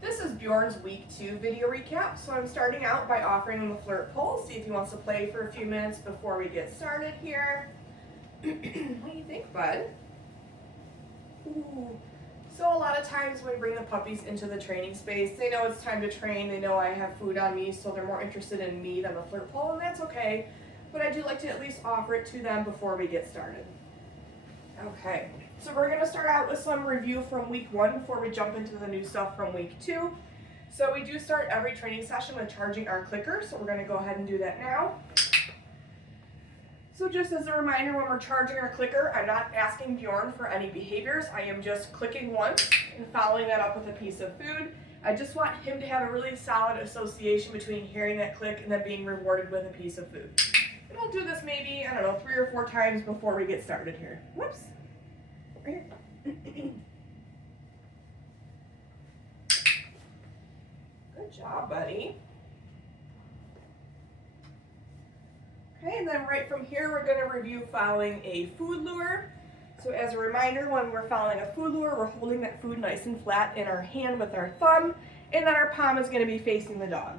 This is Bjorn's week 2 video recap. So I'm starting out by offering him a flirt pull, see if he wants to play for a few minutes before we get started here. What do you think, bud? Ooh. So a lot of times when we bring the puppies into the training space, they know it's time to train, they know I have food on me, so they're more interested in me than the flirt pull, and that's okay. But I do like to at least offer it to them before we get started. Okay, so we're going to start out with some review from week 1 before we jump into the new stuff from week 2. So we do start every training session with charging our clicker, so we're going to go ahead and do that now. So just as a reminder, when we're charging our clicker, I'm not asking Bjorn for any behaviors. I am just clicking once and following that up with a piece of food. I just want him to have a really solid association between hearing that click and then being rewarded with a piece of food. And we'll do this maybe, I don't know, 3 or 4 times before we get started here. Whoops. Right here. Good job, buddy. Okay, and then right from here, we're going to review following a food lure. So as a reminder, when we're following a food lure, we're holding that food nice and flat in our hand with our thumb, and then our palm is going to be facing the dog.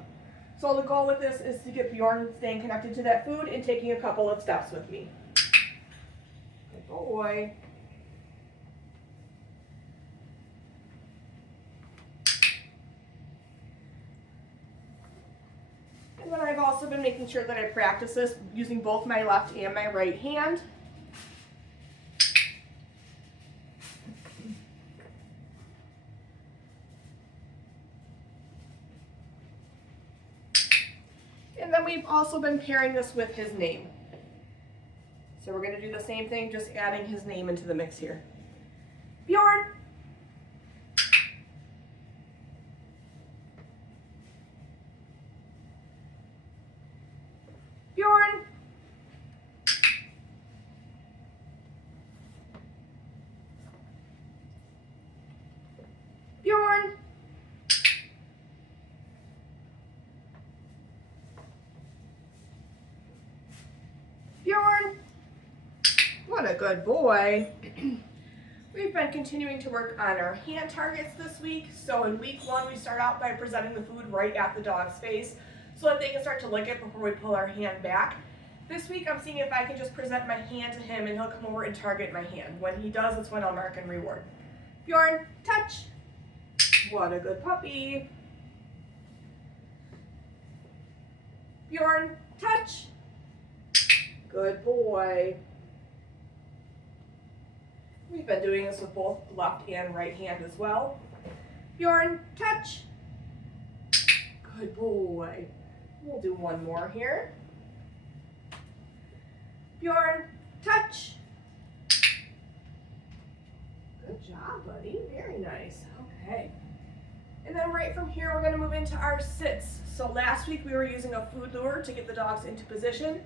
So the goal with this is to get Bjorn staying connected to that food and taking a couple of steps with me. Good boy. And then I've also been making sure that I practice this using both my left and my right hand. And then we've also been pairing this with his name. So we're going to do the same thing, just adding his name into the mix here. Bjorn. Bjorn. Bjorn. Bjorn. What a good boy. We've been continuing to work on our hand targets this week. So in week 1, we start out by presenting the food right at the dog's face so that they can start to lick it before we pull our hand back. This week, I'm seeing if I can just present my hand to him and he'll come over and target my hand. When he does, that's when I'll mark and reward. Bjorn, touch. What a good puppy. Bjorn, touch. Good boy. We've been doing this with both left and right hand as well. Bjorn, touch. Good boy. We'll do one more here. Bjorn, touch. Good job, buddy. Very nice. Okay. And then right from here, we're going to move into our sits. So last week we were using a food lure to get the dogs into position.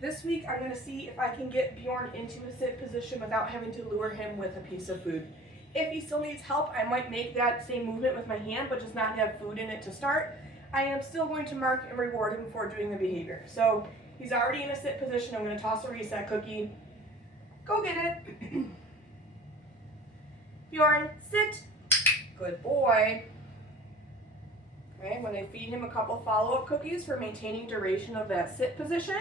This week I'm going to see if I can get Bjorn into a sit position without having to lure him with a piece of food. If he still needs help, I might make that same movement with my hand, but just not have food in it to start. I am still going to mark and reward him for doing the behavior. So he's already in a sit position. I'm going to toss a reset cookie. Go get it. Bjorn, sit. Good boy. Okay, I'm going to feed him a couple follow-up cookies for maintaining duration of that sit position.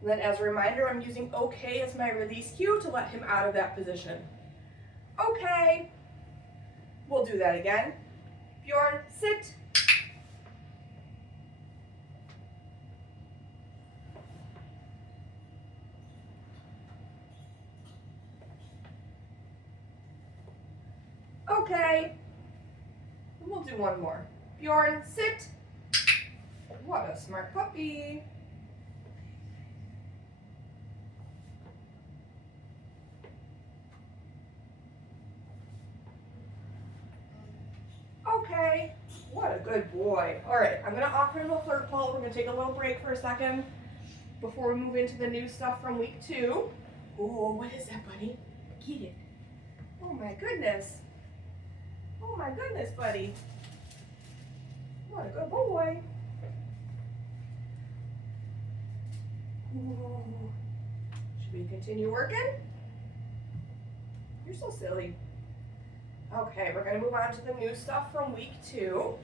And then as a reminder, I'm using okay as my release cue to let him out of that position. Okay. We'll do that again. Bjorn, sit. Okay. We'll do one more. Bjorn, sit. What a smart puppy. Okay. What a good boy. All right, I'm going to offer him a flirt pull. We're going to take a little break for a second before we move into the new stuff from week 2. Oh, what is that, buddy? Get it. Oh my goodness. Oh my goodness, buddy. What a good boy. Ooh. Should we continue working? You're so silly. Okay, we're gonna move on to the new stuff from week 2.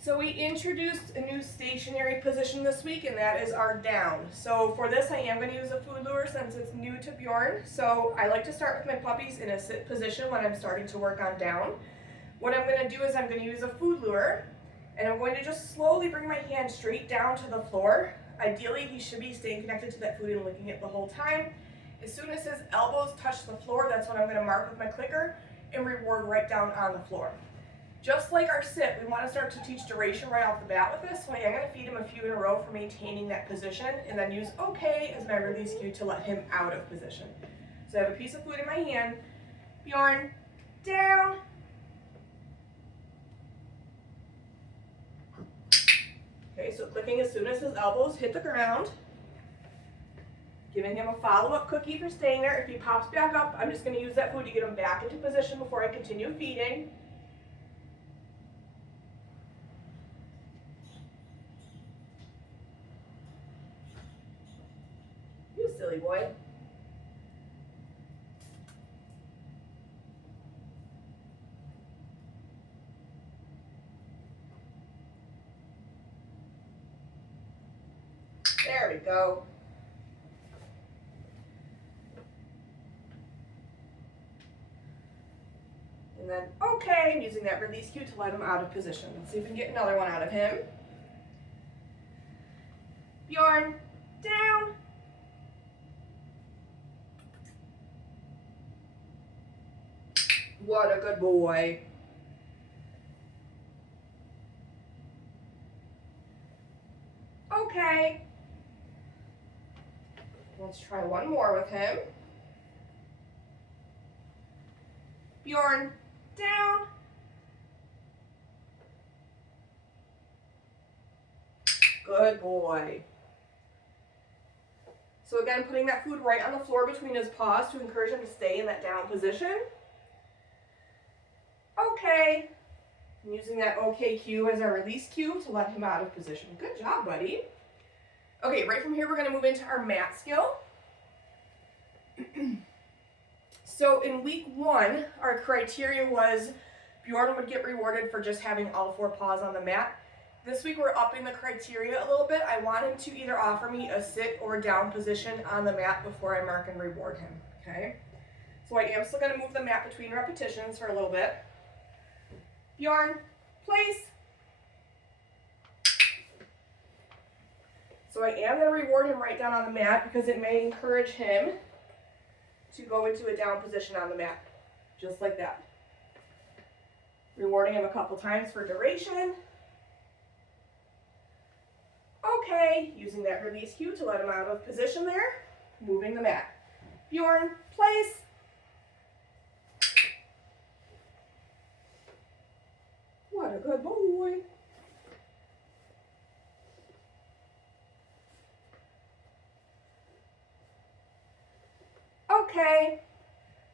So we introduced a new stationary position this week, and that is our down. So for this, I am going to use a food lure since it's new to Bjorn. So I like to start with my puppies in a sit position when I'm starting to work on down. What I'm going to do is I'm going to use a food lure, and I'm going to just slowly bring my hand straight down to the floor. Ideally, he should be staying connected to that food and licking it the whole time. As soon as his elbows touch the floor, that's when I'm going to mark with my clicker and reward right down on the floor. Just like our sit, we want to start to teach duration right off the bat with this, so I am going to feed him a few in a row for maintaining that position, and then use okay as my release cue to let him out of position. So I have a piece of food in my hand. Bjorn, down. Okay, so clicking as soon as his elbows hit the ground. Giving him a follow-up cookie for staying there. If he pops back up, I'm just going to use that food to get him back into position before I continue feeding. You silly boy. There we go. And then, okay, I'm using that release cue to let him out of position. Let's see if we can get another one out of him. Bjorn, down. What a good boy. Okay. Let's try one more with him. Bjorn, down. Good boy. So again, putting that food right on the floor between his paws to encourage him to stay in that down position. Okay. I'm using that okay cue as our release cue to let him out of position. Good job, buddy. Okay, right from here, we're going to move into our mat skill. So in week 1, our criteria was Bjorn would get rewarded for just having all 4 paws on the mat. This week we're upping the criteria a little bit. I want him to either offer me a sit or down position on the mat before I mark and reward him, okay? So I am still going to move the mat between repetitions for a little bit. Bjorn, place. So I am going to reward him right down on the mat because it may encourage him to go into a down position on the mat, just like that. Rewarding him a couple times for duration. Okay, using that release cue to let him out of position there. Moving the mat. Bjorn, place. What a good boy. Okay,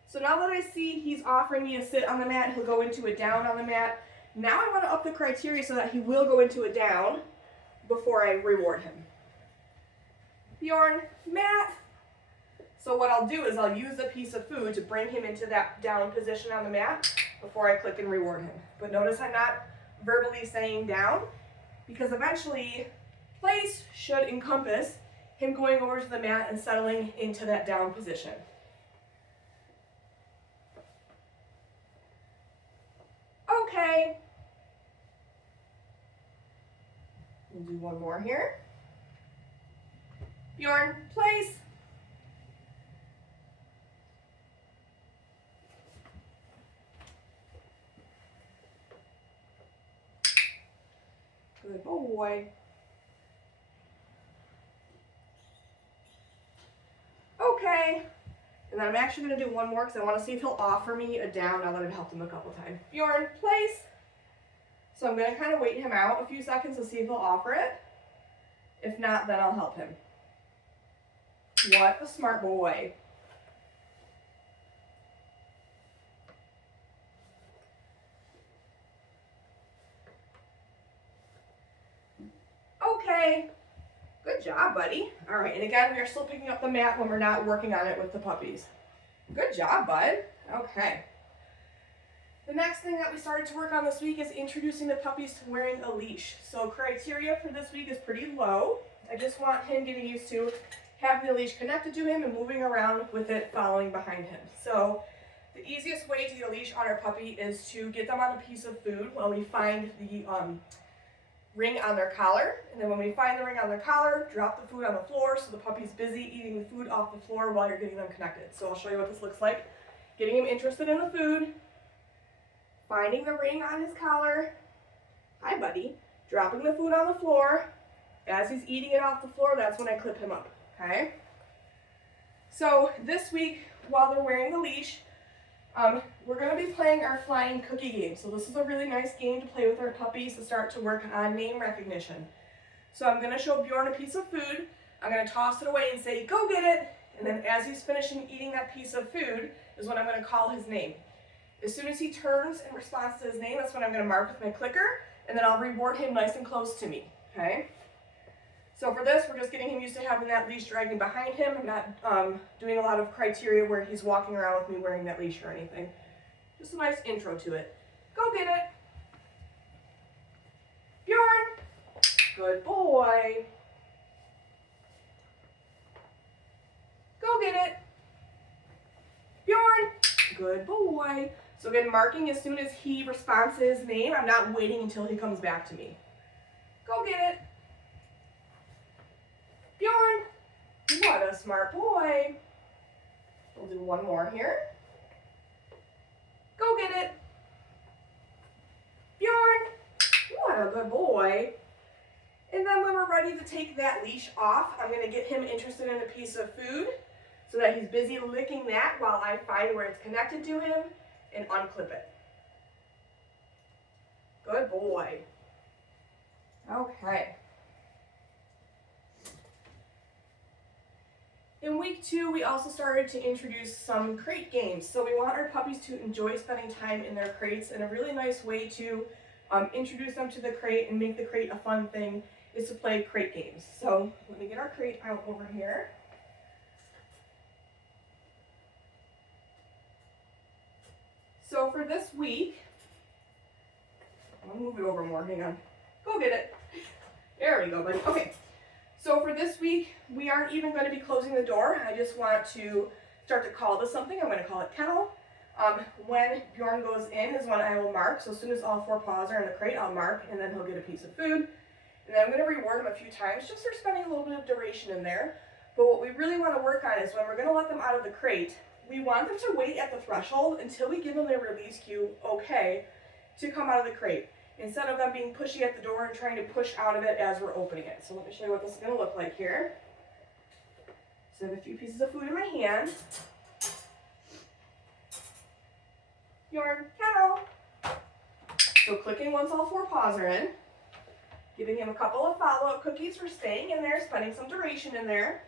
so now that I see he's offering me a sit on the mat, he'll go into a down on the mat. Now I want to up the criteria so that he will go into a down before I reward him. Bjorn, mat. So what I'll do is I'll use a piece of food to bring him into that down position on the mat before I click and reward him. But notice I'm not verbally saying down, because eventually place should encompass him going over to the mat and settling into that down position. Okay. We'll do one more here. Bjorn, place. Good boy. Okay. And then I'm actually going to do one more because I want to see if he'll offer me a down now that I've helped him a couple times. Bjorn, place. So I'm going to kind of wait him out a few seconds to see if he'll offer it. If not, then I'll help him. What a smart boy. Okay. Good job, buddy. All right, and again, we are still picking up the mat when we're not working on it with the puppies. Good job, bud. Okay. The next thing that we started to work on this week is introducing the puppies to wearing a leash. So criteria for this week is pretty low. I just want him getting used to having the leash connected to him and moving around with it following behind him. So the easiest way to get a leash on our puppy is to get them on a piece of food while we find the ring on their collar. And then when we find the ring on their collar, drop the food on the floor so the puppy's busy eating the food off the floor while you're getting them connected. So I'll show you what this looks like. Getting him interested in the food, finding the ring on his collar, hi buddy, dropping the food on the floor. As he's eating it off the floor, that's when I clip him up, okay? So this week, while they're wearing the leash, we're going to be playing our flying cookie game. So this is a really nice game to play with our puppies to start to work on name recognition. So I'm going to show Bjorn a piece of food. I'm going to toss it away and say, go get it. And then as he's finishing eating that piece of food is when I'm going to call his name. As soon as he turns and responds to his name, that's when I'm going to mark with my clicker. And then I'll reward him nice and close to me, okay? So for this, we're just getting him used to having that leash dragging behind him. I'm not doing a lot of criteria where he's walking around with me wearing that leash or anything. Just a nice intro to it. Go get it. Bjorn. Good boy. Go get it. Bjorn. Good boy. So again, marking as soon as he responds to his name. I'm not waiting until he comes back to me. Go get it. Bjorn, what a smart boy. We'll do one more here. Go get it. Bjorn, what a good boy. And then when we're ready to take that leash off, I'm going to get him interested in a piece of food so that he's busy licking that while I find where it's connected to him and unclip it. Good boy. Okay. In week 2, we also started to introduce some crate games. So we want our puppies to enjoy spending time in their crates, and a really nice way to introduce them to the crate and make the crate a fun thing is to play crate games. So let me get our crate out over here. So for this week, I'll move it over more, hang on. Go get it. There we go, buddy. Okay. So for this week, we aren't even going to be closing the door. I just want to start to call this something. I'm going to call it kennel. When Bjorn goes in is when I will mark. So as soon as all 4 paws are in the crate, I'll mark, and then he'll get a piece of food. And then I'm going to reward him a few times just for spending a little bit of duration in there. But what we really want to work on is when we're going to let them out of the crate, we want them to wait at the threshold until we give them their release cue, okay, to come out of the crate, instead of them being pushy at the door and trying to push out of it as we're opening it. So let me show you what this is going to look like here. So I have a few pieces of food in my hand. Bjorn, kennel. So clicking once all 4 paws are in, giving him a couple of follow-up cookies for staying in there, spending some duration in there.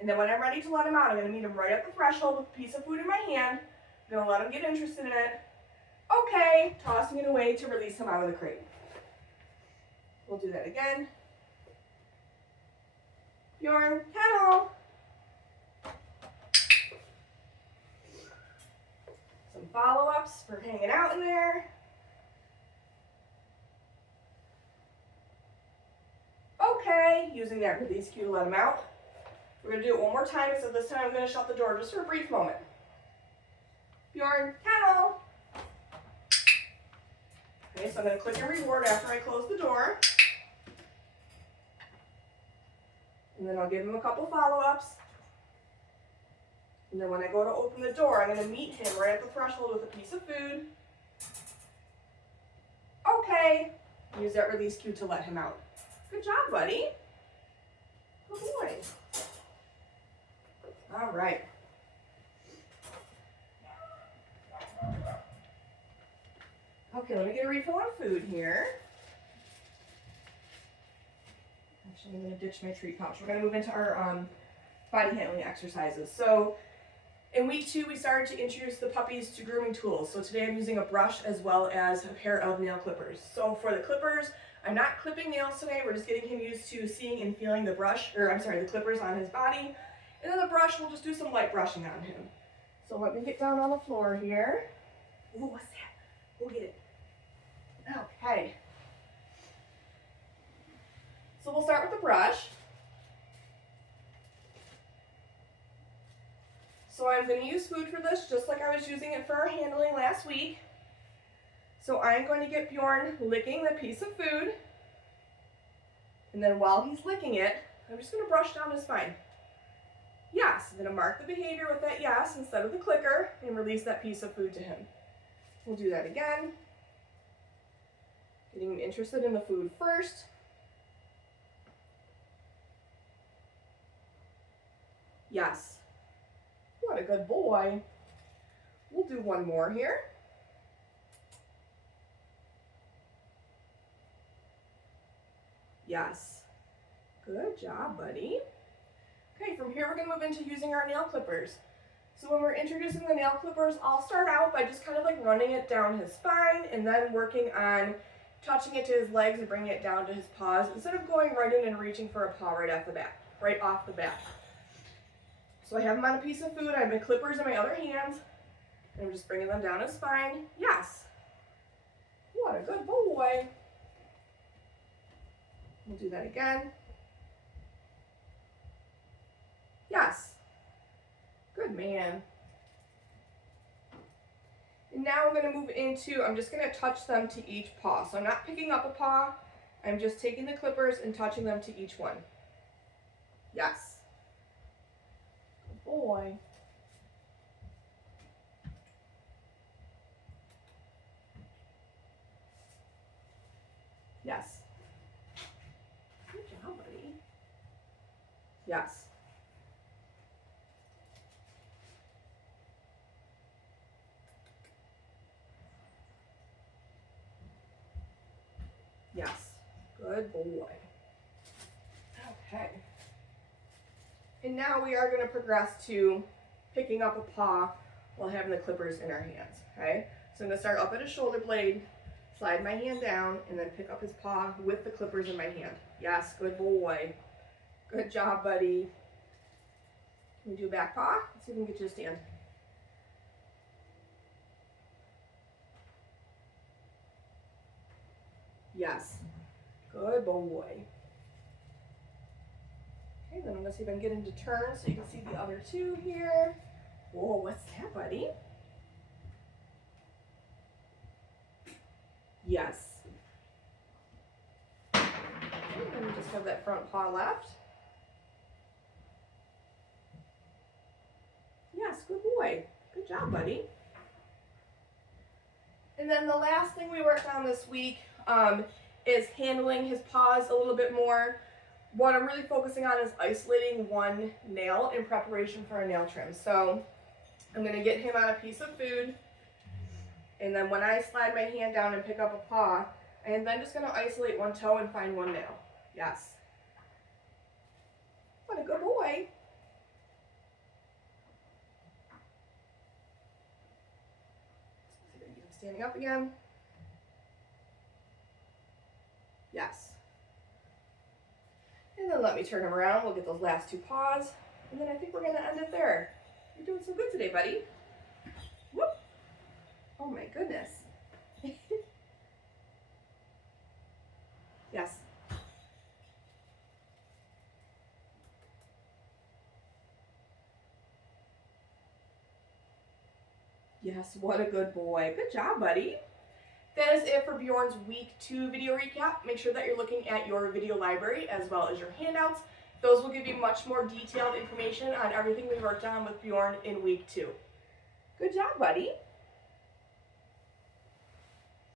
And then when I'm ready to let him out, I'm going to meet him right at the threshold with a piece of food in my hand. I'm going to let him get interested in it. Okay, tossing it away to release him out of the crate. We'll do that again. Bjorn, kennel. Some follow-ups for hanging out in there. Okay, using that release cue to let him out. We're going to do it one more time, so this time I'm going to shut the door just for a brief moment. Bjorn, kennel. Okay, so I'm going to click and reward after I close the door. And then I'll give him a couple follow-ups. And then when I go to open the door, I'm going to meet him right at the threshold with a piece of food. Okay. Use that release cue to let him out. Good job, buddy. Good boy. All right. Okay, let me get a refill on food here. Actually, I'm going to ditch my treat pouch. We're going to move into our body handling exercises. So in week 2, we started to introduce the puppies to grooming tools. So today I'm using a brush as well as a pair of nail clippers. So for the clippers, I'm not clipping nails today. We're just getting him used to seeing and feeling the the clippers on his body. And then the brush, we'll just do some light brushing on him. So let me get down on the floor here. Ooh, what's that? Go get it. Okay. So we'll start with the brush. So I'm going to use food for this just like I was using it for our handling last week. So I'm going to get Bjorn licking the piece of food. And then while he's licking it, I'm just going to brush down his spine. Yes, I'm going to mark the behavior with that yes instead of the clicker and release that piece of food to him. We'll do that again. Getting him interested in the food first. Yes. What a good boy. We'll do one more here. Yes. Good job, buddy. Okay, from here we're going to move into using our nail clippers. So when we're introducing the nail clippers, I'll start out by just kind of like running it down his spine and then working on touching it to his legs and bringing it down to his paws instead of going right in and reaching for a paw right off the bat. So I have him on a piece of food. I have my clippers in my other hands, and I'm just bringing them down his spine. Yes. What a good boy. We'll do that again. Yes. Good man. And now we're going to move into, I'm just going to touch them to each paw. So I'm not picking up a paw. I'm just taking the clippers and touching them to each one. Yes. Good boy. Yes. Good job, buddy. Yes. Yes. Good boy. Okay. And now we are going to progress to picking up a paw while having the clippers in our hands. Okay? So I'm going to start up at his shoulder blade, slide my hand down, and then pick up his paw with the clippers in my hand. Yes, good boy. Good job, buddy. Can we do a back paw? Let's see if we can get you to stand. Yes. Good boy. Okay, then I'm going to see if I can get him to turn so you can see the other two here. Whoa, what's that, buddy? Yes. Okay, then we just have that front paw left. Yes, good boy. Good job, buddy. And then the last thing we worked on this week is handling his paws a little bit more. What I'm really focusing on is isolating one nail in preparation for a nail trim. So I'm going to get him on a piece of food, and then when I slide my hand down and pick up a paw, I am then just going to isolate one toe and find one nail. Yes. What a good boy. Get him standing up again. Yes. And then let me turn him around. We'll get those last two paws. And then I think we're going to end it there. You're doing so good today, buddy. Whoop. Oh my goodness. Yes. Yes, what a good boy. Good job, buddy. That is it for Bjorn's week 2 video recap. Make sure that you're looking at your video library as well as your handouts. Those will give you much more detailed information on everything we worked on with Bjorn in week 2. Good job, buddy.